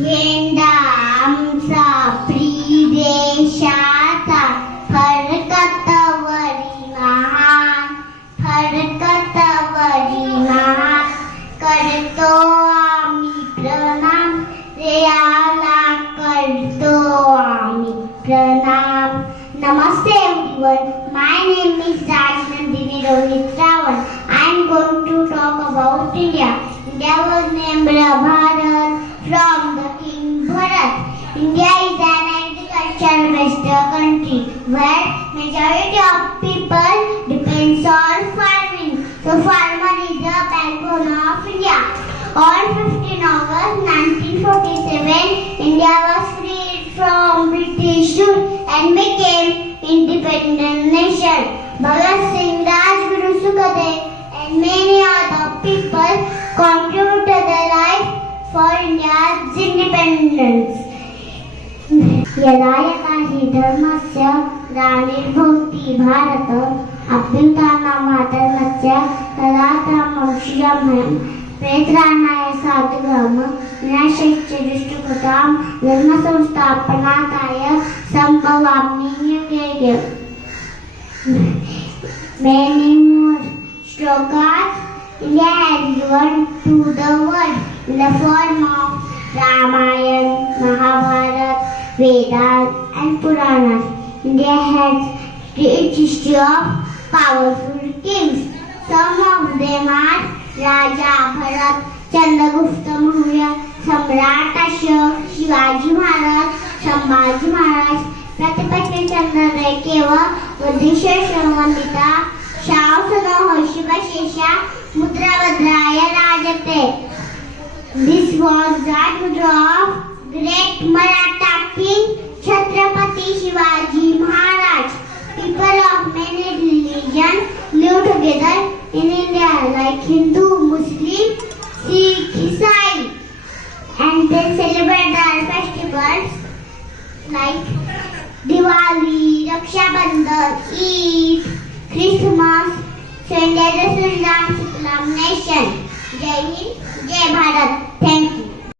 झेंडा आमचा देशाचा फडकतवरी महान करतो आम्ही प्रणाम देवाला करतो आम्ही प्रणाम. Namaste everyone. My name is Rajnandini Rohit Rawan. I am going to talk about India. India was named Bharat from the King Bharat. India is an agriculture-based country where majority of people depends on farming. So farmer is the backbone of India. On 15 August 1947, India was freed from British rule and became independent nation. Bhagat Singh, Rajguru Sukhdev and many other people contributed their life for India's independence. यदा यदा हि धर्मस्य ग्लानिर्भवति भारत अभ्युत्थानमधर्मस्य तदात्मनं श्रियमहं प्रेरणाय साधुग्राम विनाशश्च दुष्टकृतां धर्मसंस्थापनार्थाय सम्भवामि युगे. Many more shlokas India has given to the world in the form of Ramayana, Mahabharata, Vedas and Puranas. India has rich history of powerful kings. Some of them are Raja Bharat, Chandragupta Maurya, Samrat Ashok, Shivaji Maharaj, Sambhaji Maharaj, Pratipati Chandra Keva, Vadishesha Vandita, Shausana Hoshika Shesha, Mudravadraya Rajate. This was that mudra of great Maratha king Chhatrapati Shivaji Maharaj. People of many religions live together in India like Hindu, Muslim, Sikh, Isai, and they celebrate their festivals like Diwali, Raksha Bandhan, Eid, Christmas. So India is a Ram Suklam nation. Jai Hind, Jai Bharat.